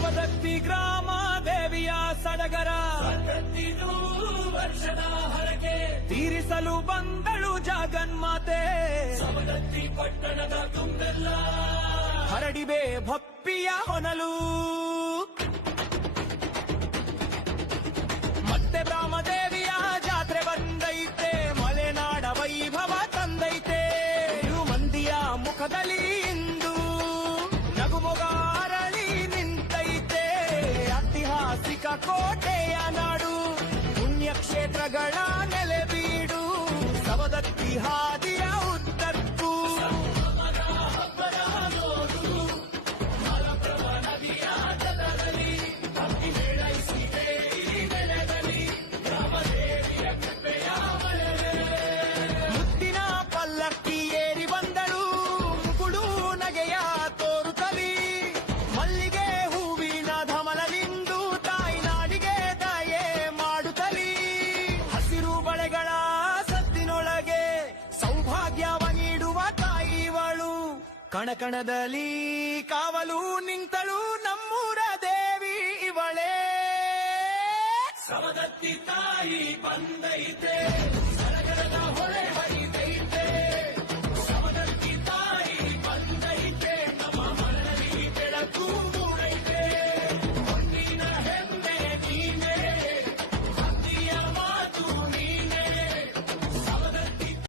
ಸವದತ್ತಿ ಗ್ರಾಮ ದೇವಿಯ ಸಡಗರ ವರ್ಷದ ಹರಕೆ ತೀರಿಸಲು ಬಂದಳು ಜಗನ್ಮಾತೆ. ಸವದತ್ತಿ ಪಟ್ಟಣದ ತುಂಬೆಲ್ಲ ಹರಡಿವೆ ಭಕ್ತಿಯ ಹೊನಲು. ಮತ್ತೆ ಬ್ರಹ್ಮದೇವಿಯ ಜಾತ್ರೆ ಬಂದೈತೆ, ಮಲೆನಾಡ ವೈಭವ ತಂದೈತೆ. ಮಂದಿಯ ಮುಖದಲ್ಲಿ ಇಂದು ನಗುಮೊಗ ಅರಳಿ ನಿಂತೈತೆ. ಐತಿಹಾಸಿಕ ಕೋಟೆಯ ನಾಡು, ಪುಣ್ಯಕ್ಷೇತ್ರಗಳ ನೆಲೆಬೀಡು, ಸವದತ್ತಿ ಹಾದಿಯ ಉದ್ದಕ್ಕೂ ಮುತ್ತಿನ ಪಲ್ಲಕ್ಕಿ ಏರಿ ಬಂದಳು, ಮುಗುಳು ನಗೆಯ ತೋರುತ್ತಲಿ. ಮಲ್ಲಿಗೆ ಹೂವಿನ ಧಮಲಲಿಂದು ತಾಯಿನಾಡಿಗೆ ದಯೆ ಮಾಡುತ್ತಲಿ. ಹಸಿರು ಬಳೆಗಳ ಸತ್ತಿನೊಳಗೆ ಸೌಭಾಗ್ಯವ ನೀಡುವ ತಾಯಿವಳು. ಕಣಕಣದಲ್ಲಿ ಕಾವಲು ನಿಂತಳು ನಮ್ಮೂರ ದೇವಿ ಇವಳೇ. ಸವದತ್ತಿ ತಾಯಿ ಬಂದೈತೆ, ಸಡಗರದ ಹೊಳೆ